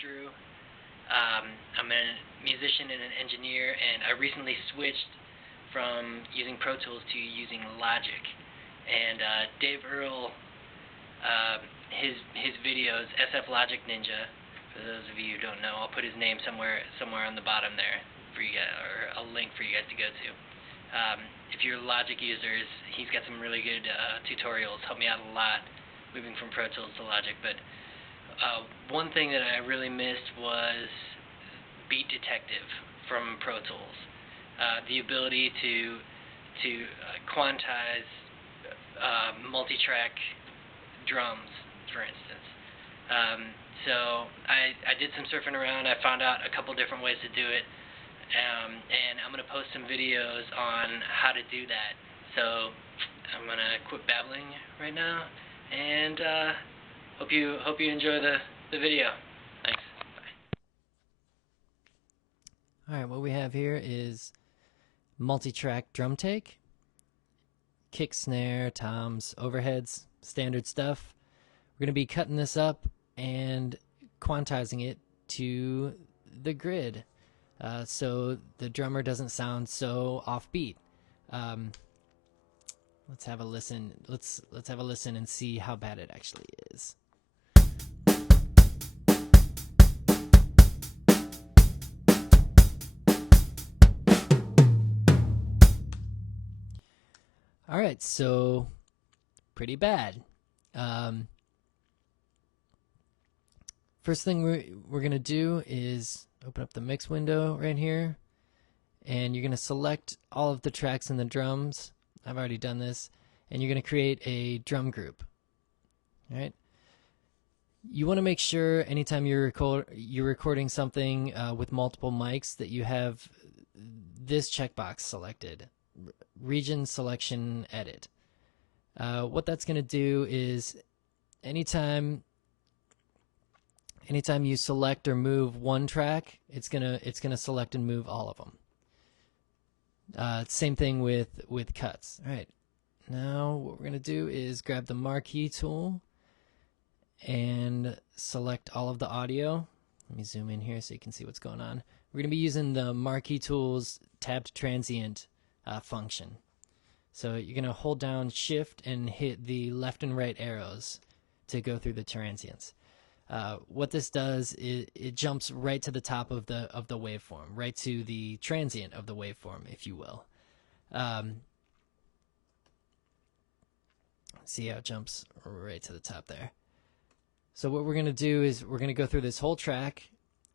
Drew. I'm a musician and an engineer, and I recently switched from using Pro Tools to using Logic. And Dave Earl, his videos, SF Logic Ninja. For those of you who don't know, I'll put his name somewhere on the bottom there for you guys, or a link for you guys to go to. If you're Logic users, he's got some really good tutorials. Helped me out a lot moving from Pro Tools to Logic. But one thing that I really missed was Beat Detective from Pro Tools. The ability to quantize multi-track drums, for instance. So I did some surfing around. I found out a couple different ways to do it, and I'm going to post some videos on how to do that. So I'm going to quit babbling right now, and hope you enjoy the video. Thanks. Bye. Alright, what we have here is multi-track drum take, kick, snare, toms, overheads, standard stuff. We're going to be cutting this up and quantizing it to the grid, so the drummer doesn't sound so offbeat. Let's have a listen. Let's have a listen and see how bad it actually is. All right, so pretty bad. First thing we're going to do is open up the mix window right here, and you're going to select all of the tracks in the drums. I've already done this, and you're going to create a drum group. All right. You want to make sure anytime you're recording something with multiple mics that you have this checkbox selected, region selection edit. What that's going to do is anytime you select or move one track, it's gonna select and move all of them. Same thing with cuts. All right, now what we're gonna do is grab the marquee tool and select all of the audio. Let me zoom in here so you can see what's going on. We're gonna be using the marquee tool's tabbed transient function. So you're gonna hold down Shift and hit the left and right arrows to go through the transients. What this does is it jumps right to the top of the waveform, right to the transient of the waveform, if you will. See how it jumps right to the top there. So what we're going to do is we're going to go through this whole track,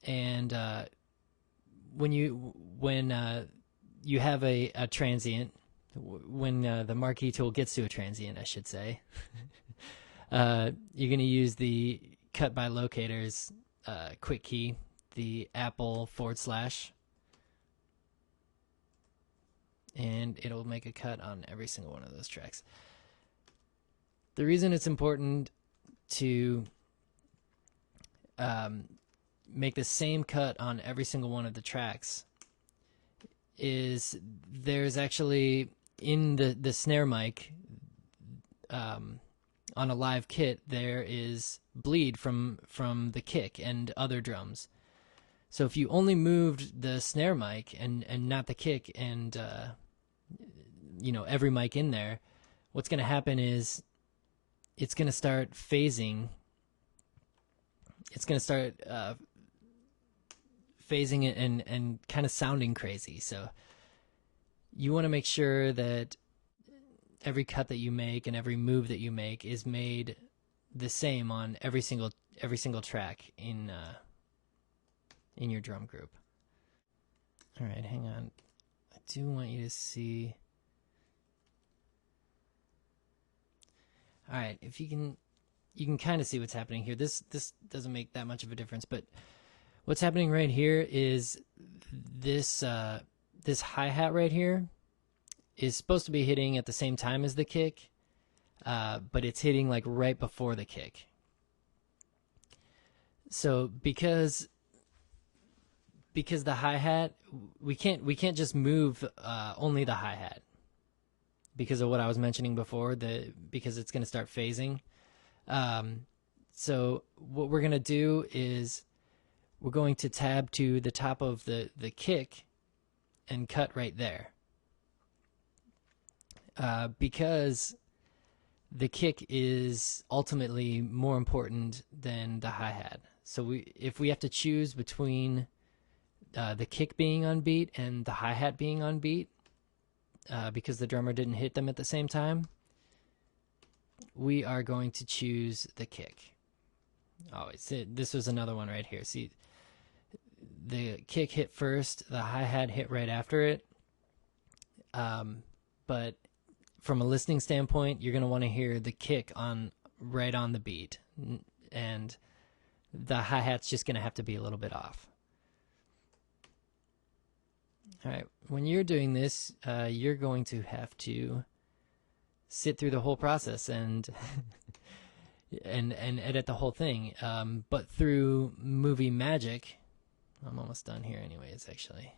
and when you have a transient, when the marquee tool gets to a transient, I should say, you're going to use the cut by locators quick key, the Apple /, and it'll make a cut on every single one of those tracks. The reason it's important to make the same cut on every single one of the tracks is there's actually in the snare mic on a live kit there is bleed from the kick and other drums. So if you only moved the snare mic and not the kick and every mic in there, what's going to happen is it's going to start phasing. It's going to start phasing it and kind of sounding crazy. So you want to make sure that every cut that you make and every move that you make is made the same on every single track in your drum group. All right, hang on. I do want you to see. All right, if you can kind of see what's happening here. This doesn't make that much of a difference, but what's happening right here is this hi-hat right here is supposed to be hitting at the same time as the kick, but it's hitting like right before the kick. So because the hi-hat, we can't just move only the hi-hat because of what I was mentioning before, because it's going to start phasing. So what we're going to do is we're going to tab to the top of the kick and cut right there. Because the kick is ultimately more important than the hi-hat. So if we have to choose between the kick being on beat and the hi-hat being on beat, because the drummer didn't hit them at the same time, we are going to choose the kick. Always. This was another one right here. See, the kick hit first, the hi-hat hit right after it. But from a listening standpoint, you're going to want to hear the kick right on the beat, and the hi-hat's just going to have to be a little bit off. All right, when you're doing this, you're going to have to sit through the whole process and and edit the whole thing. But through movie magic, I'm almost done here anyways, actually.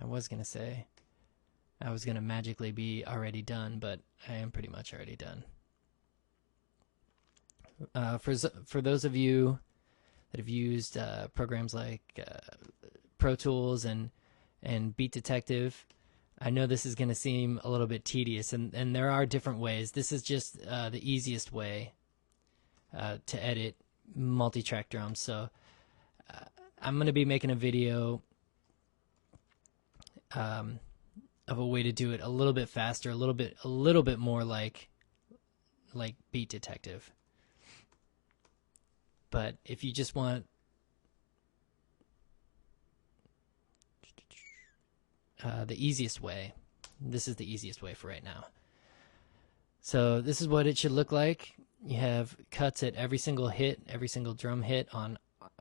I was going to say I was going to magically be already done, but I am pretty much already done. For those of you that have used programs like Pro Tools and Beat Detective, I know this is going to seem a little bit tedious, and there are different ways. This is just the easiest way to edit multi-track drums. So I'm going to be making a video of a way to do it a little bit faster, a little bit more like Beat Detective. But if you just want the easiest way, this is the easiest way for right now. So this is what it should look like. You have cuts at every single hit, every single drum hit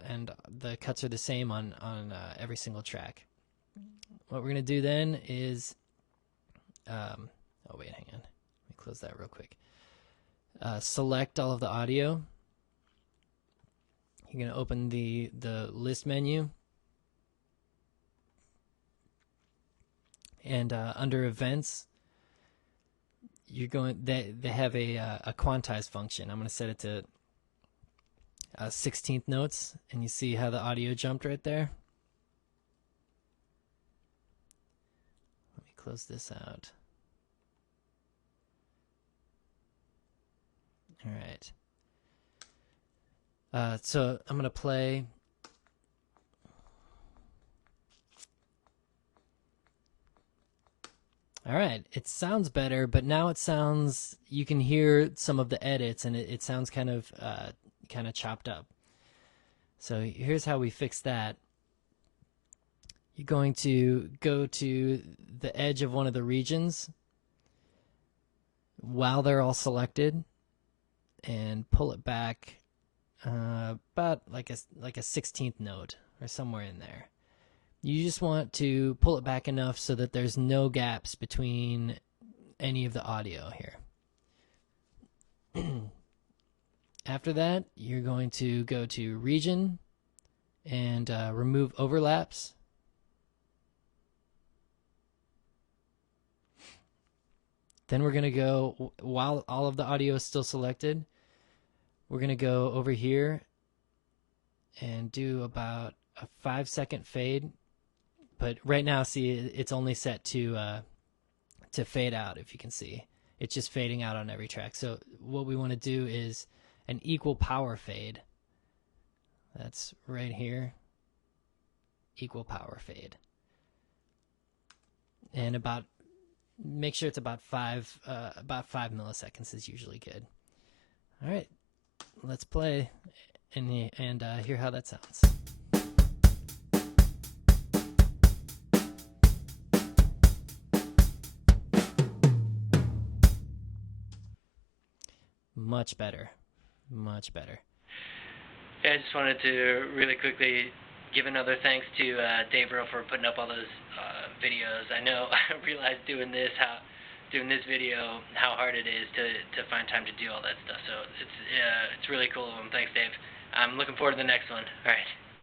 and the cuts are the same on every single track. What we're going to do then is, oh wait, hang on. Let me close that real quick. Select all of the audio. You're going to open the list menu. And under events, they have a quantize function. I'm going to set it to 16th notes, and you see how the audio jumped right there. Close this out. All right. So I'm going to play. All right. It sounds better, but now it sounds, you can hear some of the edits, and it sounds kind of chopped up. So here's how we fix that. You're going to go to the edge of one of the regions while they're all selected and pull it back about like a 16th note or somewhere in there. You just want to pull it back enough so that there's no gaps between any of the audio here. After that, you're going to go to region and remove overlaps. Then we're going to go, while all of the audio is still selected, we're going to go over here and do about a 5-second fade. But right now, see, it's only set to fade out, if you can see. It's just fading out on every track. So what we want to do is an equal power fade. That's right here. Equal power fade. And make sure it's about 5 milliseconds is usually good. All right, let's play and hear how that sounds. Much better, much better. Yeah, I just wanted to really quickly give another thanks to Dave Earl for putting up all those videos. I know I realized doing this video how hard it is to find time to do all that stuff. So it's really cool of him. Thanks, Dave. I'm looking forward to the next one. All right.